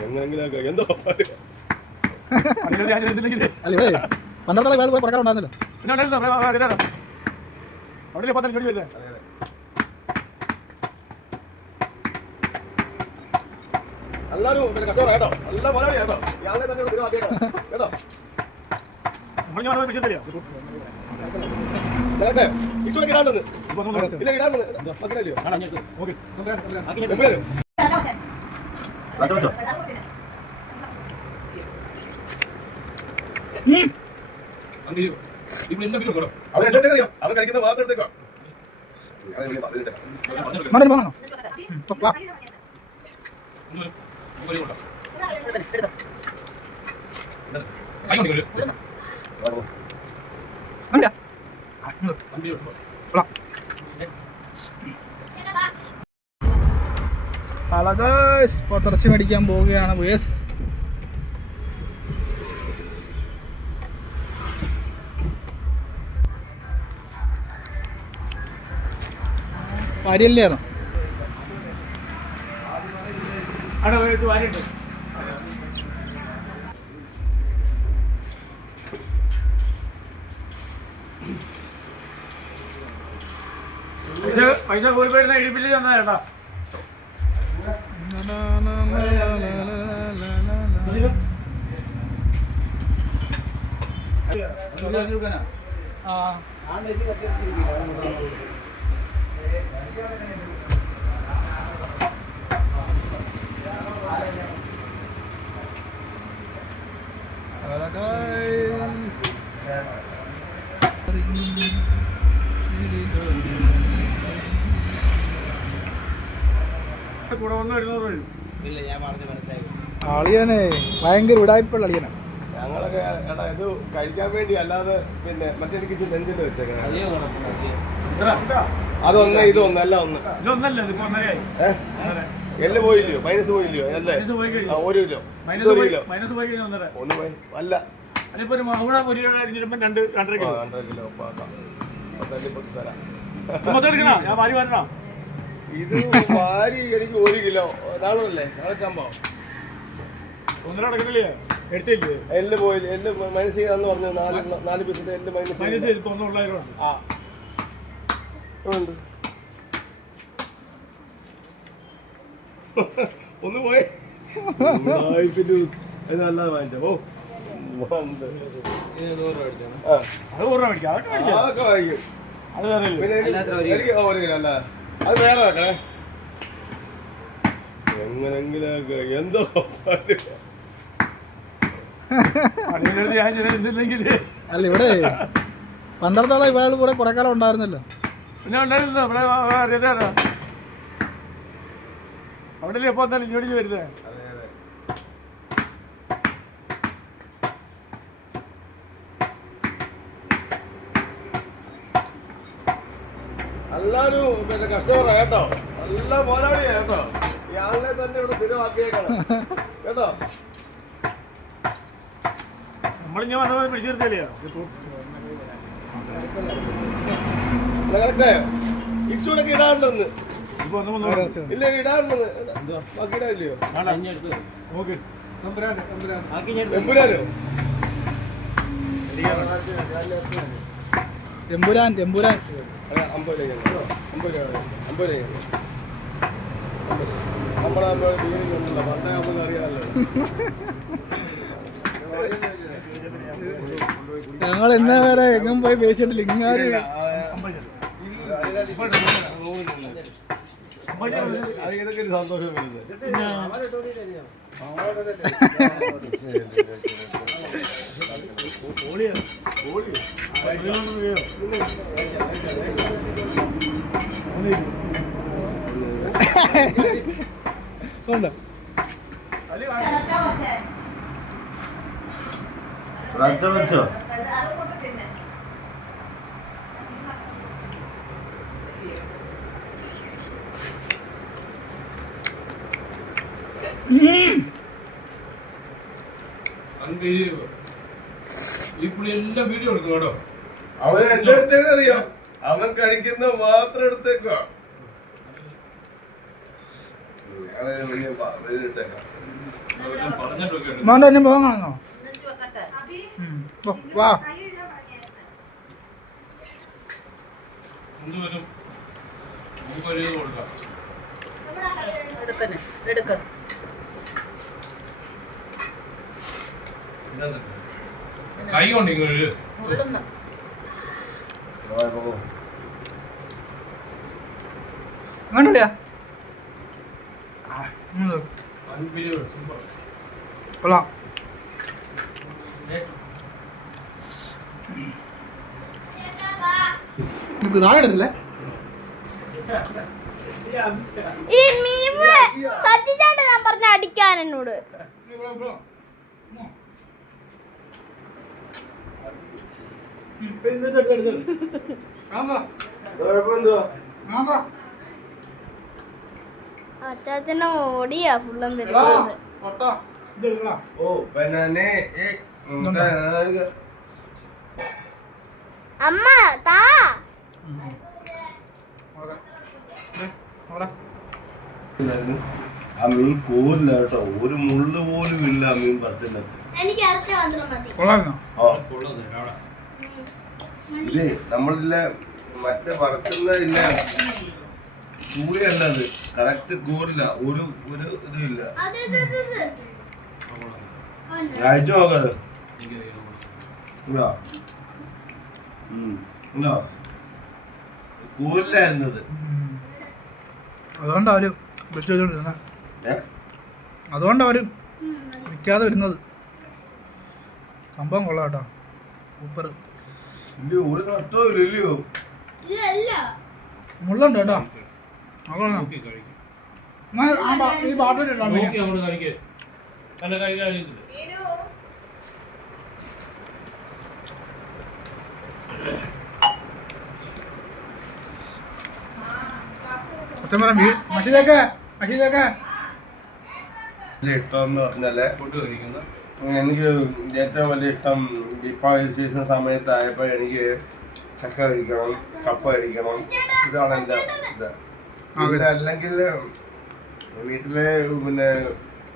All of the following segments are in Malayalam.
എങ്ങനെങ്കിലൊക്കെ എന്തോ അവിടെ പത്തനം ജോലി വരില്ലേ എല്ലാരും പിന്നെ കച്ചവടം കേട്ടോ. മുതലാളി കേട്ടോ. ഇയാളെ തന്നെ കേട്ടോ. ഇല്ല ഇടാണ്ട് മക്കളല്ലയോ ഓക്കെ. എന്റെ അറിയാം അവൻ കഴിക്കുന്ന മാത്രം എടുത്തേക്കോ മണൽ പോകണോ കൈ കൊണ്ട് അളകേഷ്. പത്തിറച്ചി മേടിക്കാൻ പോവുകയാണ്. വേസ് വാരിയല്ലേ അവിടെ ഒരു വാരിയുണ്ട് പൈസ പൈസ ഗൂഗിൾ പേ ഇടിപ്പിച്ച് തന്നാ ചേട്ടാ. കൂടെ വന്ന് വരുന്നത് വരും അളിയനെ ഭയങ്കര ഉടായ്പുള്ള അളിയനാ. ഞങ്ങളൊക്കെ എടാ ഇത് കഴിക്കാൻ വേണ്ടി അല്ലാതെ പിന്നെ വെച്ചേക്കണം. അതൊന്ന് ഇതൊന്ന് എല്ലാം ഒന്ന്. പോയില്ലയോ? മൈനസ് പോയില്ലയോ? അല്ലേ മൈനസ് പോയി കഴിഞ്ഞു. ഒരു കിലോ. മൈനസ് ഒരു പോയി കിലോ. മൈനസ് പോയി കഴിഞ്ഞു ഒന്നര. ഒന്ന് പോയി. അല്ല. ഒരു മഹുണ ഒരു കിലോ രണ്ട് രണ്ടര കിലോ. രണ്ടര കിലോ. തരാം ഇത് വാരി എനിക്ക് ഒരു കിലോ. ഒരാളല്ലേ നടക്കാമ്പോ എല്ല് പോയി എല്ല് മൈനസ് ചെയ്യാന്ന് പറഞ്ഞു നാല് നാല് പീസിന്റെ എല്ല് മൈനസ് ആ. ഉണ്ട് ഒന്ന് പോയി. നല്ലത് വാങ്ങിച്ചോ. ഓ. അത് നൂറ് രൂപ മേടിക്കാം. അതൊക്കെ മേടിക്കാം. അത് വേറെ അത് വേറെ വെക്കണേ. എങ്ങനെങ്കിലൊക്കെ എന്തോ അല്ല ഇവിടെ പന്ത്രണ്ടോളം കൂടെ കുറെ കാലം ഉണ്ടായിരുന്നല്ലോ. പിന്നെ ഉണ്ടായിരുന്നു അവിടെ അല്ലേ ജോലി വരുന്നത് എല്ലാരും പിന്നെ കസ്റ്റമറാ കേട്ടോ? നല്ല മോനാളിയാ കേട്ടോ? ഇയാളെ തന്നെ ഇവിടെ സ്ഥിരമാക്കിയേക്കണം. കേട്ടോ? നമ്മളിങ്ങനെ വന്നപ്പോൾ പിടിച്ചു നിർത്തിയല്ലേ ഇച്ചൂടൊക്കെ ഇടാണ്ടെന്ന് ഇല്ല ഇടാണ്ടെന്ന് ബാക്കി ഇടാനില്ലയോ? എമ്പുരാനോ എമ്പുരാൻ എമ്പുരാൻ അമ്പത് രൂപ അമ്പത് രൂപ അമ്പത് രൂപ നമ്മളെ നമ്മൾ പണ്ടേ അറിയാമല്ലോ ഞങ്ങൾ എന്നാ വരെ എങ്ങും പോയി പേശിട്ടില്ല ഇങ്ങാര് ഉണ്ട് വെച്ചോ ഈ പുള്ളി എല്ലാം വീഡിയോ എടുക്കും കേട്ടോ അവൻ എന്റെ അടുത്തേക്ക് അറിയാം അവൻ കഴിക്കുന്ന മാത്രം എടുത്തേക്കോ മോന്റെ എന്നെ പോകാൻ കാണുന്നോ? വാ. എന്തുവരും? നമുക്കൊരു ഇത് കൊടുക്കാം എടുക്കന്നെ എടുക്ക ഇതെന്താ? കൈ കൊണ്ട് ഇങ്ങനെ കൊള്ളാം. നിനക്ക് താഴെ ഇടല്ലേ ഈ മീമ് സച്ചിച്ചാണ്ട് ഞാൻ പറഞ്ഞ അടിക്കാൻ എന്നോട്. അച്ചാച്ചനെ ഓടിയാ ഫുള്ളും വരുന്നത് ഓ പിന്നെ അമ്മ താ ആ മീൻ കോരില്ല കേട്ടോ ഒരു മുള്ളു പോലും ഇല്ല ആ മീൻ പറിച്ചില്ല എനിക്ക് ഇതേ നമ്മളില്ല മറ്റേ വറുക്കുന്ന ഇല്ല? കൂടിയല്ല അത്. കറക്റ്റ് കൂറില്ല ഒരു ഒരു ഇതും ഇല്ല. അതെ. അതെ അതെ അതെ അയച്ചു നോക്കത് അതുകൊണ്ടാ അവർ വെച്ച് അതുകൊണ്ടാ അവർ വിൽക്കാതെ വരുന്നത്. സംഭവം കൊള്ളാം കേട്ടോ. സൂപ്പർ മുള്ളുണ്ട് കേട്ടോ ഈ കഴിയത്തില്ല സത്യം പറയാം മഷീദൊക്കെ വലിയ ഇഷ്ടം എന്ന് പറഞ്ഞാൽ. ഫുഡ് കഴിക്കുന്ന എനിക്ക് ഏറ്റവും വലിയ ഇഷ്ടം ദീപാവലി സീസൺ സമയത്തായപ്പോൾ എനിക്ക് ചക്ക കഴിക്കണം കപ്പ കഴിക്കണം. ഇതാണ് എന്റെ ഇത്. പിന്നെ അല്ലെങ്കിൽ വീട്ടിലെ പിന്നെ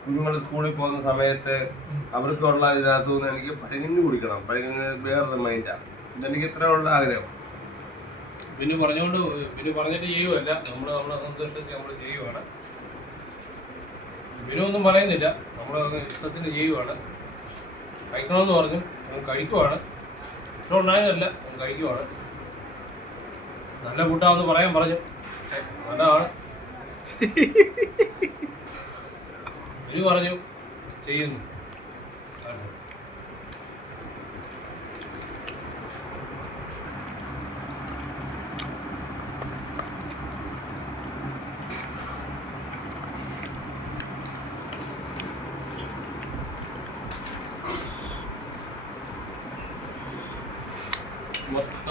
കുഞ്ഞുങ്ങൾ സ്കൂളിൽ പോകുന്ന സമയത്ത് അവർക്കുള്ള ഇതിനകത്തു നിന്ന് എനിക്ക് പഴകഞ്ഞു കുടിക്കണം. പഴകഞ്ഞ് വേറെ മൈൻഡാണ് ഇതെനിക്ക് ഇത്ര ഉള്ള ആഗ്രഹം. പിന്നെ പറഞ്ഞുകൊണ്ട് പിന്നെ പറഞ്ഞിട്ട് ചെയ്യുമല്ല നമ്മൾ നമ്മളെ സന്തോഷത്തിൽ നമ്മൾ ചെയ്യുവാണ്. പിന്നെ ഒന്നും പറയുന്നില്ല നമ്മൾ ഇഷ്ടത്തിന് ചെയ്യുവാണ്. കഴിക്കണമെന്ന് പറഞ്ഞു. അവൻ കഴിക്കുവാണ്. ഇഷ്ടം ഉണ്ടായതല്ല അവൻ കഴിക്കുവാണ്. നല്ല കൂട്ടാന്ന് പറയാൻ പറഞ്ഞു. നല്ലതാണ്. ഇനി പറഞ്ഞു ചെയ്യുന്നു.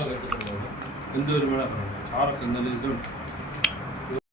రెండు రెండు మేడం చాలా కింద లేదు